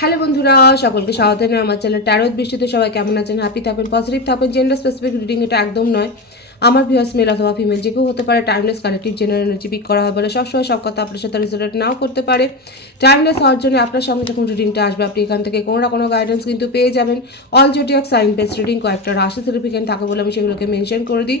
Hello বন্ধুরা, সকলকে স্বাগত জানাই আমার চ্যানেল ট্যারোত বৃষ্টিতে সবাই কেমন আছেন? হ্যাপি থাকবেন পজিটিভ থাকবেন জেন্ডার স্পেসিফিক রিডিং এটা একদম নয়। আমার ভিউয়ার্স মেল অথবা ফিমেল যে কেউ হতে পারে timeless collective general energy pick করা হয় বলে সবসময় সব কথা আপনার সাথে রেজোনেট নাও করতে পারে। টাইমলেস হওয়ার জন্য আপনার সঙ্গে যখন রিডিংটা আসবে, আপনি এখান থেকে কোনো না কোনো গাইডেন্স কিন্তু পেয়ে যাবেন। All zodiac sign base reading কয়েকটা রাশি সার্টিফিকেট থাকে বলে আমি সেগুলোকে মেনশন করে দিই।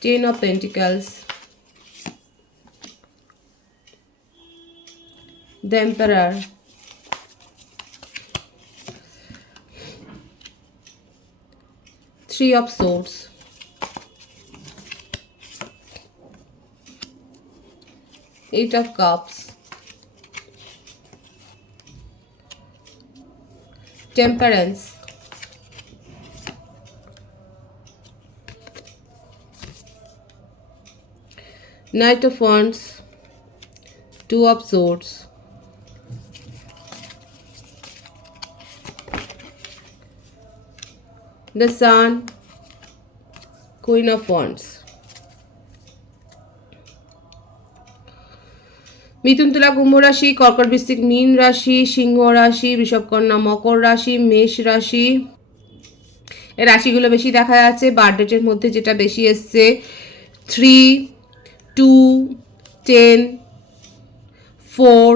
Ten of Pentacles, the Emperor, Three of Swords, Eight of Cups, Temperance, Knight of Wands, Two of Swords, the Sun, Queen of Wands. মিথুন তুলা কুম্ভ রাশি কর্কট বৃশ্চিক মীন রাশি সিংহ রাশি বিষবকন্যা মকর রাশি মেষ রাশি। রাশিগুলো বেশি দেখা যাচ্ছে। বার্থডেটের মধ্যে যেটা বেশি এসছে three two ten four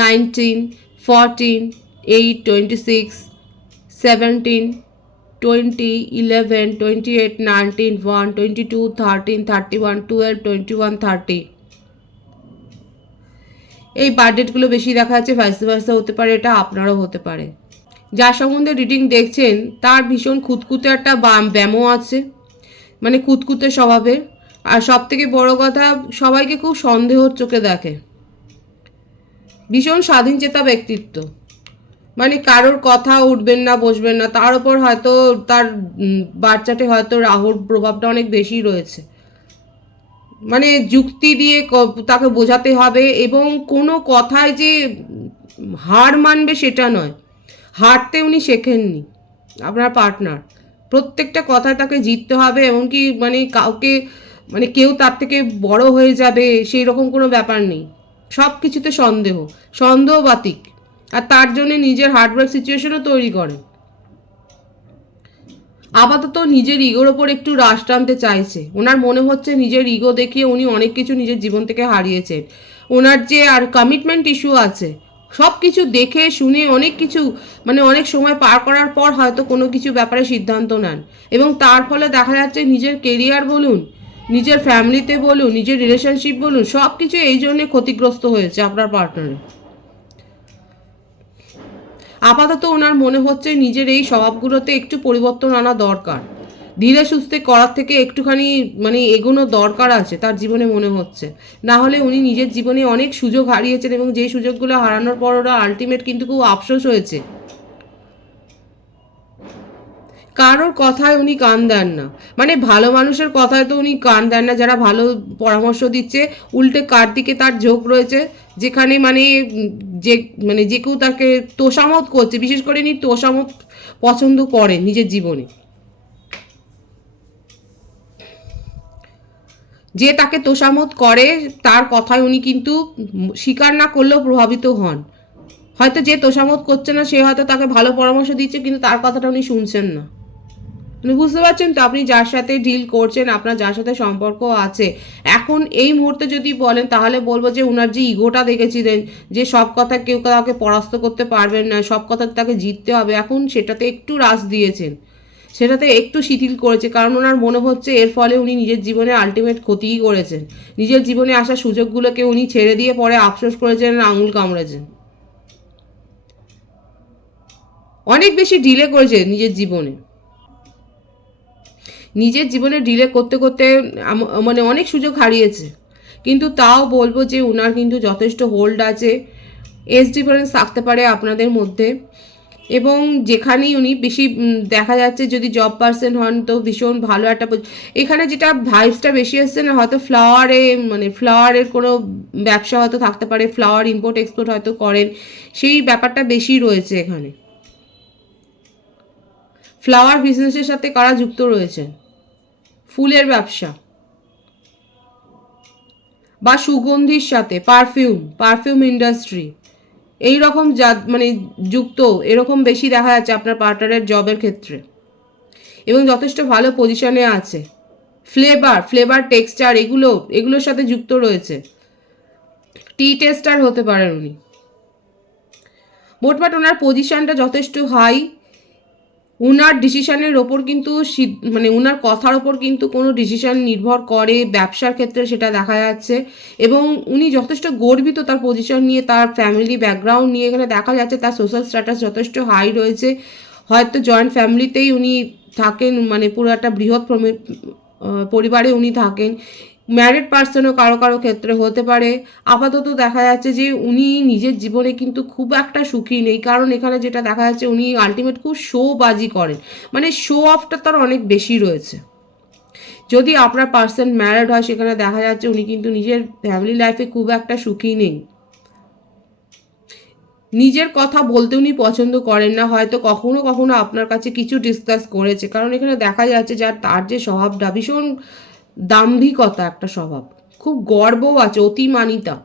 nineteen fourteen eight twenty six seventeen twenty eleven twenty eight nineteen one twenty two thirteen thirty one twelve twenty one thirty এই বার্থডেটগুলো বেশি দেখা যাচ্ছে ভাইস ভাইসা হতে পারে, এটা আপনারও হতে পারে। যার সম্বন্ধে রিডিং দেখছেন, তার ভীষণ খুঁতখুঁতে একটা ব্যামো আছে মানে খুঁতখুঁতে স্বভাবের। আর সব থেকে বড় কথা, সবাইকে খুব সন্দেহর চোখে দেখে। ভীষণ স্বাধীন চেতা ব্যক্তিত্ব। মানে কারোর কথা উঠবেন না, বসবেন না, তার উপর হয়তো তার বাচ্চাটি হয়তো রাহুর প্রভাবটা অনেক বেশি রয়েছে। মানে যুক্তি দিয়ে তাকে বোঝাতে হবে এবং কোনো কথায় যে হার মানবে সেটা নয়। হারতে উনি শেখেননি আপনার পার্টনার। প্রত্যেকটা কথায় তাকে জিততে হবে, এমনকি মানে কাউকে মানে কেউ তার থেকে বড় হয়ে যাবে, সেই রকম কোনো ব্যাপার নেই। সব কিছুতে সন্দেহ সন্দেহবাতিক আর তার জন্য নিজের হার্ডওয়ার্ক সিচুয়েশনও তৈরি করেন আপাতত নিজের ইগোর ওপর একটু রাশ টানতে চাইছে। ওনার মনে হচ্ছে নিজের ইগো দেখিয়ে উনি অনেক কিছু নিজের জীবন থেকে হারিয়েছেন। ওনার যে আর কমিটমেন্ট ইস্যু আছে, সব কিছু দেখে, শুনে অনেক কিছু মানে অনেক সময় পার করার পর হয়তো কোনো কিছু ব্যাপারে সিদ্ধান্ত নেন। এবং তার ফলে দেখা যাচ্ছে নিজের কেরিয়ার বলুন নিজের ফ্যামিলিতে বলুন, নিজের রিলেশনশিপ বলুন সব কিছু এই জন্যে ক্ষতিগ্রস্ত হয়েছে আপনার পার্টনারে আপাতত ওনার মনে হচ্ছে নিজের এই স্বভাবগুলোতে একটু পরিবর্তন আনা দরকার। ধীরে সুস্থে করার থেকে একটুখানি মানে এগোনো দরকার আছে তার জীবনে মনে হচ্ছে। না হলে উনি নিজের জীবনে অনেক সুযোগ হারিয়েছেন এবং যেই সুযোগগুলো হারানোর পর ওরা আলটিমেট কিন্তু খুব আফসোস হয়েছে। কারোর কথায় উনি কান দেন না। মানে ভালো মানুষের কথায় তো উনি কান দেন না, যারা ভালো পরামর্শ দিচ্ছে। উল্টে কার দিকে তার ঝোঁক রয়েছে, যেখানে মানে যে মানে যে কেউ তাকে তোষামত করছে, বিশেষ করে ইনি তোষামত পছন্দ করেন নিজের জীবনে। যে তাকে তোষামত করে, তার কথায় উনি কিন্তু স্বীকার না করলেও প্রভাবিত হন। হয়তো যে তোষামত করছে না, সে হয়তো তাকে ভালো পরামর্শ দিচ্ছে, কিন্তু তার কথাটা উনি শুনছেন না। বুঝতে পারছেন তো, আপনি যার সাথে ডিল করছেন, আপনার যার সাথে সম্পর্ক আছে। এখন এই মুহূর্তে যদি বলেন, তাহলে বলব যে উনার যে ইগোটা দেখেছিলেন, যে সব কথা কেউ কাউকে পরাস্ত করতে পারবেন না, সব কথা তাকে জিততে হবে, এখন সেটাতে একটু রাস দিয়েছেন। সেটাতে একটু শিথিল করেছে, কারণ ওনার মনে হচ্ছে এর ফলে উনি নিজের জীবনে আলটিমেট ক্ষতিই করেছেন। নিজের জীবনে আসা সুযোগগুলোকে উনি ছেড়ে দিয়ে পরে আফসোস করেছেন আর আঙুল কামড়েছেন। অনেক বেশি ডিলে করেছে নিজের জীবনে। নিজের জীবনে ডিলে করতে করতে মানে অনেক সুযোগ হারিয়েছে। কিন্তু তাও বলব যে ওনার কিন্তু যথেষ্ট হোল্ড আছে। এজ ডিফারেন্স থাকতে পারে আপনাদের মধ্যে। এবং যেখানেই উনি বেশি দেখা যাচ্ছে যদি জব পার্সন হন তো ভীষণ ভালো একটা এখানে যেটা ভাইবসটা বেশি এসছে না, হয়তো ফ্লাওয়ারে মানে ফ্লাওয়ারের কোনো ব্যবসা হয়তো থাকতে পারে ফ্লাওয়ার ইম্পোর্ট এক্সপোর্ট হয়তো করেন। সেই ব্যাপারটা বেশি রয়েছে এখানে। ফ্লাওয়ার বিজনেসের সাথে কারা যুক্ত রয়েছেন ফুলের ব্যবসা। বা সুগন্ধির সাথে পারফিউম পারফিউম ইন্ডাস্ট্রি এই রকম যা মানে যুক্ত, এরকম বেশি দেখা যাচ্ছে আপনার পার্টনারের জবের ক্ষেত্রে। এবং যথেষ্ট ভালো পজিশনে আছে। ফ্লেভার ফ্লেভার টেক্সচার এগুলো, এগুলোর সাথে যুক্ত রয়েছে। টি টেস্টার হতে পারেন উনি। মোটমাট ওনার পজিশনটা যথেষ্ট হাই ওনার ডিসিশনের ওপর কিন্তু মানে ওনার কথার ওপর কিন্তু কোনো ডিসিশন নির্ভর করে ব্যবসার ক্ষেত্রে সেটা দেখা যাচ্ছে। এবং উনি যথেষ্ট গর্বিত তার পজিশন নিয়ে, তার ফ্যামিলি ব্যাকগ্রাউন্ড নিয়ে। এখানে দেখা যাচ্ছে তার সোশ্যাল স্ট্যাটাস যথেষ্ট হাই রয়েছে। হয়তো জয়েন্ট ফ্যামিলিতেই উনি থাকেন মানে পুরো একটা বৃহৎ পরিবারে উনি থাকেন। ম্যারিড পার্সনও কারও কারও ক্ষেত্রে হতে পারে। আপাতত দেখা যাচ্ছে যে উনি নিজের জীবনে কিন্তু খুব একটা সুখী নেই। কারণ এখানে যেটা দেখা যাচ্ছে উনি আলটিমেট খুব শো বাজি করেন। মানে শো অফটা তার অনেক বেশি রয়েছে। যদি আপনার পার্সন ম্যারিড হয়, সেখানে দেখা যাচ্ছে উনি কিন্তু নিজের ফ্যামিলি লাইফে খুব একটা সুখী নেই। নিজের কথা বলতে উনি পছন্দ করেন না। হয়তো কখনো কখনো আপনার কাছে কিছু ডিসকাস করেছে। কারণ এখানে দেখা যাচ্ছে যার, তার যে স্বভাবটা ভীষণ দাম্ভিকতা একটা স্বভাব। খুব গর্বও আছে, অতিমানিতা।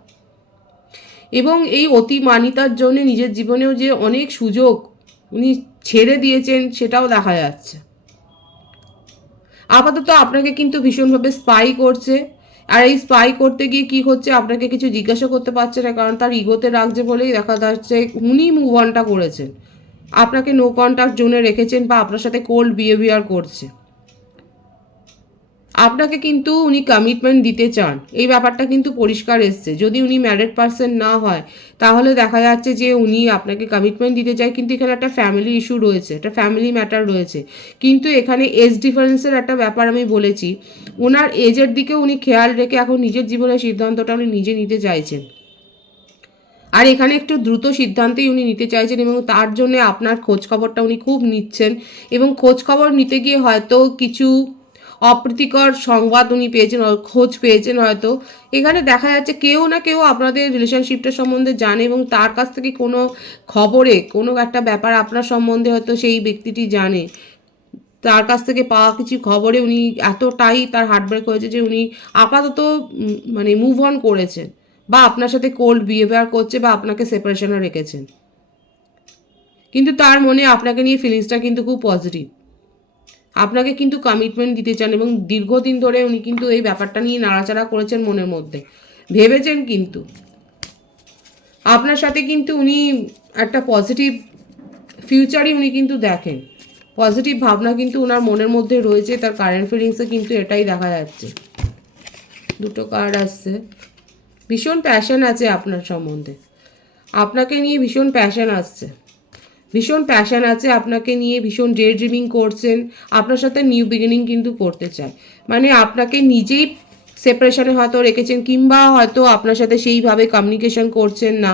এবং এই অতিমানিতার জন্য নিজের জীবনেও যে অনেক সুযোগ উনি ছেড়ে দিয়েছেন, সেটাও দেখা যাচ্ছে। আপাতত আপনাকে কিন্তু ভীষণভাবে স্পাই করছে। আর এই স্পাই করতে গিয়ে কি হচ্ছে, আপনাকে কিছু জিজ্ঞাসা করতে পারছে না, কারণ তার ইগোতে রাখছে বলেই দেখা যাচ্ছে উনি মুভ অনটা করেছেন। আপনাকে নো কন্ট্যাক্ট জোনে রেখেছেন বা আপনার সাথে কোল্ড বিহেভিয়ার করছে। আপনাকে কিন্তু উনি কমিটমেন্ট দিতে চান। এই ব্যাপারটা কিন্তু পরিষ্কার এসছে। যদি উনি ম্যারিড পার্সন না হয়, তাহলে দেখা যাচ্ছে যে উনি আপনাকে কমিটমেন্ট দিতে চায়, কিন্তু এখানে একটা ফ্যামিলি ইস্যু রয়েছে, একটা ফ্যামিলি ম্যাটার রয়েছে। কিন্তু এখানে এজ ডিফারেন্সের একটা ব্যাপার আমি বলেছি। ওনার এজের দিকে উনি খেয়াল রেখে এখন নিজের জীবনের সিদ্ধান্তটা উনি নিজে নিতে চাইছেন। আর এখানে একটু দ্রুত সিদ্ধান্তেই উনি নিতে চাইছেন এবং তার জন্য আপনার খোঁজখবরটা উনি খুব নিচ্ছেন। এবং খোঁজখবর নিতে গিয়ে হয়তো কিছু অপ্রীতিকর সংবাদ উনি পেয়েছেন খোঁজ পেয়েছেন হয়তো। এখানে দেখা যাচ্ছে কেউ না কেউ আপনাদের রিলেশনশিপটা সম্বন্ধে জানে এবং তার কাছ থেকে কোনো খবরে, কোনো একটা ব্যাপার আপনার সম্বন্ধে হয়তো সেই ব্যক্তিটি জানে। তার কাছ থেকে পাওয়া কিছু খবরে উনি এতটাই তার হার্টব্রেক হয়েছে যে উনি আপাতত মানে মুভ অন করেছেন বা আপনার সাথে কোল্ড বিহেভিয়ার করছে বা আপনাকে সেপারেশনে রেখেছেন। কিন্তু তার মনে আপনাকে নিয়ে ফিলিংসটা কিন্তু খুব পজিটিভ আপনাকে কিন্তু কমিটমেন্ট দিতে চান এবং দীর্ঘদিন ধরে উনি কিন্তু এই ব্যাপারটা নিয়ে নাড়াচাড়া করেছেন মনের মধ্যে। ভেবেছেন কিন্তু। আপনার সাথে কিন্তু উনি একটা পজিটিভ ফিউচারই উনি কিন্তু দেখেন। পজিটিভ ভাবনা কিন্তু ওনার মনের মধ্যে রয়েছে, তার কারেন্ট ফিলিংসে কিন্তু এটাই দেখা যাচ্ছে। দুটো কার্ড আসছে। ভীষণ প্যাশন আছে আপনার সম্বন্ধে। আপনাকে নিয়ে ভীষণ প্যাশন আসছে। ভীষণ প্যাশান আছে, আপনাকে নিয়ে ভীষণ ডে ড্রিমিং করছেন, আপনার সাথে নিউ বিগিনিং কিন্তু করতে চায়। মানে আপনাকে নিজেই সেপারেশনে হয়তো রেখেছেন, কিংবা হয়তো আপনার সাথে সেইভাবে কমিউনিকেশন করছেন না।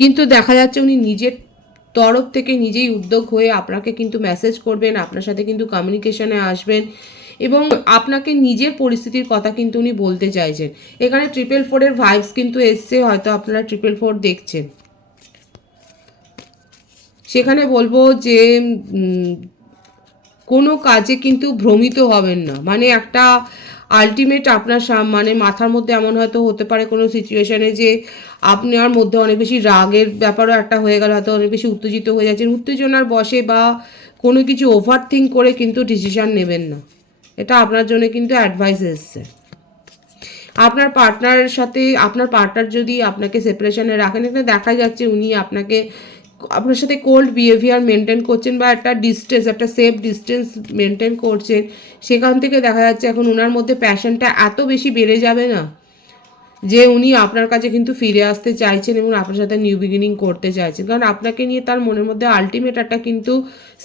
কিন্তু দেখা যাচ্ছে উনি নিজের তরফ থেকে নিজেই উদ্যোগ হয়ে আপনাকে কিন্তু মেসেজ করবেন, আপনার সাথে কিন্তু কমিউনিকেশনে আসবেন এবং আপনাকে নিজের পরিস্থিতির কথা কিন্তু উনি বলতে চাইছেন। এখানে ট্রিপল ফোরের ভাইবস কিন্তু এসছে, হয়তো আপনারা ট্রিপল ফোর দেখছেন। সেখানে বলব যে কোনো কাজে কিন্তু ভ্রমিত হবেন না। মানে একটা আলটিমেট আপনার মানে মাথার মধ্যে এমন হয়তো হতে পারে কোনো সিচুয়েশানে যে আপনার মধ্যে অনেক বেশি রাগের ব্যাপারও একটা হয়ে গেল, হয়তো অনেক বেশি উত্তেজিত হয়ে যাচ্ছেন। উত্তেজনার বসে বা কোনো কিছু ওভার থিঙ্ক করে কিন্তু ডিসিশান নেবেন না। এটা আপনার জন্য কিন্তু অ্যাডভাইস এসছে। আপনার পার্টনারের সাথে, আপনার পার্টনার যদি আপনাকে সেপারেশনে রাখেন, এখানে দেখা যাচ্ছে উনি আপনাকে আপনার সাথে কোল্ড বিহেভিয়ার মেনটেন করছেন বা একটা ডিস্টেন্স একটা সেফ ডিস্টেন্স মেনটেন করছেন, সেখান থেকে দেখা যাচ্ছে এখন ওনার মধ্যে প্যাশনটা এত বেশি বেড়ে যাবে না যে উনি আপনার কাছে কিন্তু ফিরে আসতে চাইছেন এবং আপনার সাথে নিউ বিগিনিং করতে চাইছেন। কারণ আপনাকে নিয়ে তার মনের মধ্যে আলটিমেট একটা কিন্তু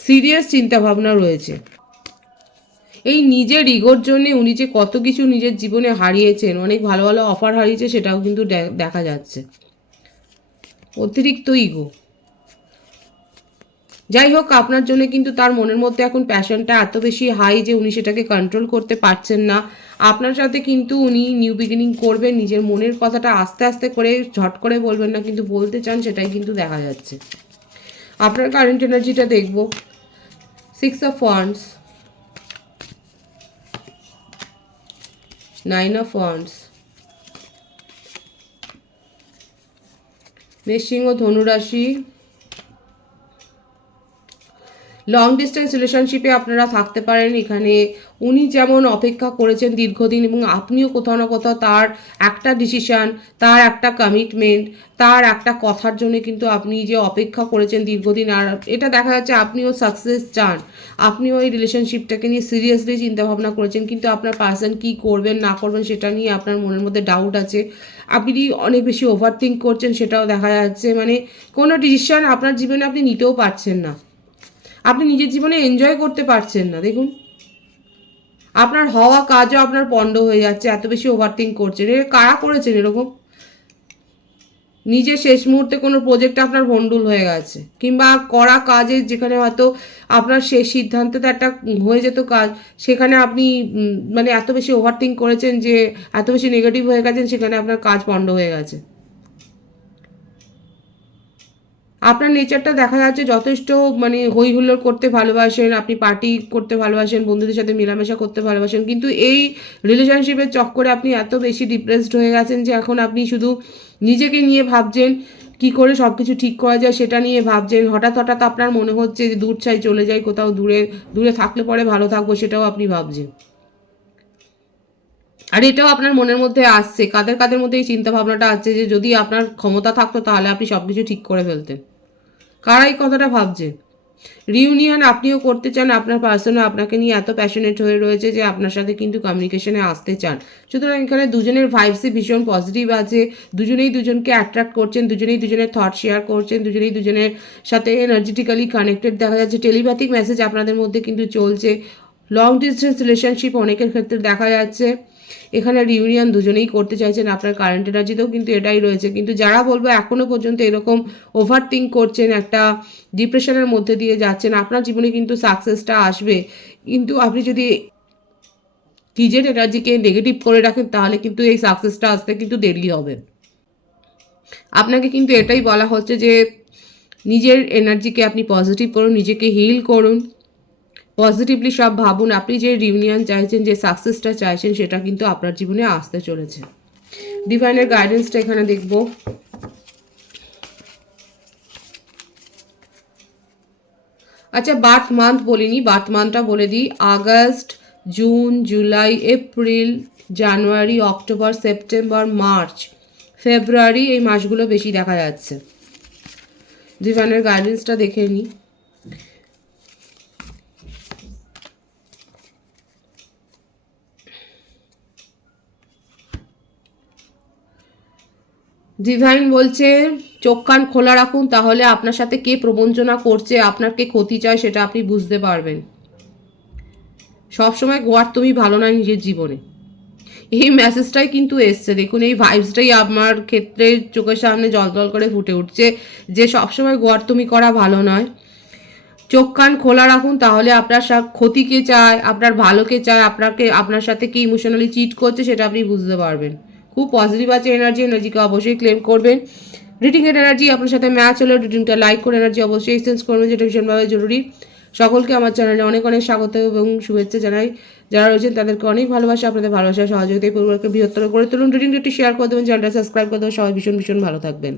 সিরিয়াস চিন্তাভাবনা রয়েছে। এই নিজের ইগোর জন্য উনি যে কত কিছু নিজের জীবনে হারিয়েছেন, অনেক ভালো ভালো অফার হারিয়েছে, সেটাও কিন্তু দেখা যাচ্ছে। অতিরিক্ত ইগো যাই হোক, আপনার জন্য কিন্তু তার মনের মধ্যে এখন প্যাশনটা এত বেশি হাই যে উনি সেটাকে কন্ট্রোল করতে পারছেন না। আপনার সাথে কিন্তু উনি নিউ বিগিনিং করবেন, নিজের মনের কথাটা আস্তে আস্তে করে, ঝট করে বলবেন না, কিন্তু বলতে চান সেটাই কিন্তু দেখা যাচ্ছে। আপনার কারেন্ট এনার্জিটা দেখব। Six of wands nine of wands মেষিং ও ধনুরাশি লং ডিস্টেন্স রিলেশনশিপে আপনারা থাকতে পারেন। এখানে উনি যেমন অপেক্ষা করেছেন দীর্ঘদিন এবং আপনিও কোথাও না কোথাও তার একটা ডিসিশন তার একটা কমিটমেন্ট তার একটা কথার জন্য কিন্তু আপনি যে অপেক্ষা করেছেন দীর্ঘদিন আর এটা দেখা যাচ্ছে আপনিও সাকসেস চান। আপনিও এই রিলেশনশিপটাকে নিয়ে সিরিয়াসলি চিন্তাভাবনা করেছেন, কিন্তু আপনার পার্সন কী করবেন, না করবেন সেটা নিয়ে আপনার মনের মধ্যে ডাউট আছে। আপনি অনেক বেশি ওভার থিঙ্ক করছেন, সেটাও দেখা যাচ্ছে। মানে কোনো ডিসিশন আপনার জীবনে আপনি নিতেও পারছেন না। নিজের জীবনে এনজয় করতে পারছেন না, দেখুন। আপনার হওয়া কাজও আপনার পণ্ড হয়ে যাচ্ছে, এত বেশি ওভারথিঙ্ক করছেন। এর কারা করেছেন এরকম? নিজের শেষ মুহূর্তে কোনো প্রজেক্ট আপনার ভন্ডুল হয়ে গেছে, কিংবা করা কাজে যেখানে হয়তো আপনার শেষ সিদ্ধান্ততে একটা হয়ে যেত কাজ, সেখানে আপনি মানে এত বেশি ওভারথিঙ্ক করেছেন যে, এত বেশি নেগেটিভ হয়ে গেছেন, সেখানে আপনার কাজ পণ্ড হয়ে গেছে। আপনার নেচারটা দেখা যাচ্ছে যথেষ্ট মানে হই হুল্লোড় করতে ভালোবাসেন, আপনি পার্টি করতে ভালোবাসেন, বন্ধুদের সাথে মেলামেশা করতে ভালোবাসেন, কিন্তু এই রিলেশনশিপের চক্করে আপনি এত বেশি ডিপ্রেসড হয়ে গেছেন যে এখন আপনি শুধু নিজেকে নিয়ে ভাবছেন কি করে সব কিছু ঠিক করা যায় সেটা নিয়ে ভাবছেন। হঠাৎ হঠাৎ আপনার মনে হচ্ছে যে দূর চাই চলে যাই, কোথাও দূরে দূরে থাকলে পরে ভালো থাকব সেটাও আপনি ভাবছেন। আর এটাও আপনার মনের মধ্যে আসছে, কাদের কাদের মধ্যে এই চিন্তা ভাবনাটা আসছে যে যদি আপনার ক্ষমতা থাকতো তাহলে আপনি সব কিছু ঠিক করে ফেলতেন? কারা এই কথাটা ভাবছেন রিউনিয়ন আপনিও করতে চান, আপনার পার্সনও আপনাকে নিয়ে এত প্যাশনেট হয়ে রয়েছে যে আপনার সাথে কিন্তু কমিউনিকেশনে আসতে চান। সুতরাং এখানে দুজনের ভাইবসই ভীষণ পজিটিভ আছে, দুজনেই দুজনকে অ্যাট্রাক্ট করছেন, দুজনেই দুজনের থট শেয়ার করছেন, দুজনেই দুজনের সাথে এনার্জেটিক্যালি কানেক্টেড দেখা যাচ্ছে টেলিপ্যাথিক মেসেজ আপনাদের মধ্যে কিন্তু চলছে। লং ডিস্টেন্স রিলেশনশিপ অনেকের ক্ষেত্রে দেখা যাচ্ছে। এখানে রিউনিয়ন দুজনেই করতে চাইছেন, আপনার কারেন্ট এনার্জিতেও কিন্তু এটাই রয়েছে। কিন্তু যারা বলব এখনও পর্যন্ত এরকম ওভার থিঙ্ক করছেন, একটা ডিপ্রেশনের মধ্যে দিয়ে যাচ্ছেন, আপনার জীবনে কিন্তু সাকসেসটা আসবে। কিন্তু আপনি যদি নিজের এনার্জিকে নেগেটিভ করে রাখেন, তাহলে কিন্তু এই সাকসেসটা আসতে কিন্তু দেরি হবে। আপনাকে কিন্তু এটাই বলা হচ্ছে যে, নিজের এনার্জিকে আপনি পজিটিভ করুন, নিজেকে হিল করুন। পজিটিভলি সব ভাবুন, আপনি যে রিউনিয়ন চাইছেন, যে সাকসেসটা চাইছেন, সেটা কিন্তু আপনার জীবনে আসতে চলেছে। ডিভাইনের গাইডেন্সটা এখানে দেখব। আচ্ছা বার্থ মান্থ বলিনি বার্থ মান্থটা বলে দিই। August, June, July, April, January, October, September, March, February এই মাসগুলো বেশি দেখা যাচ্ছে। ডিভাইনের গাইডেন্সটা দেখে নিই। ডিভাইন বলছে, চোখ কান খোলা রাখুন, তাহলে আপনার সাথে কে প্রবঞ্চনা করছে, আপনার কে ক্ষতি চায় সেটা আপনি বুঝতে পারবেন। সবসময় গোয়ার তুমি ভালো নয় নিজের জীবনে। এই মেসেজটাই কিন্তু এসছে, দেখুন, এই ভাইবসটাই আমার ক্ষেত্রে চোখের সামনে জল জল করে ফুটে উঠছে, যে সবসময় গোয়ার তুমি করা ভালো নয়। চোখ কান খোলা রাখুন, তাহলে আপনার সা- ক্ষতি কে চায়, আপনার ভালোকে চায়, আপনাকে আপনার সাথে কি ইমোশনালি চিট করছে, সেটা আপনি বুঝতে পারবেন। খুব পজিটিভ আছে এনার্জি এনার্জিকে অবশ্যই ক্লেম করবেন। রিডিংয়ের এনার্জি আপনার সাথে ম্যাচ হলে রিডিংটা লাইক করে এনার্জি অবশ্যই এক্সচেঞ্জ করবেন, যেটা ভীষণভাবে জরুরি। সকলকে আমার চ্যানেলে অনেক অনেক স্বাগত এবং শুভেচ্ছা জানাই। যারা রয়েছেন, তাদেরকে অনেক ভালোবাসা, আপনাদের ভালোবাসা সহযোগিতায় পরিবারকে বৃহত্তর করে তুলুন। রিডিংটি শেয়ার করে দেবেন চ্যানেলটা সাবস্ক্রাইব করে দেবেন। সবাই ভীষণ ভীষণ ভালো থাকবেন।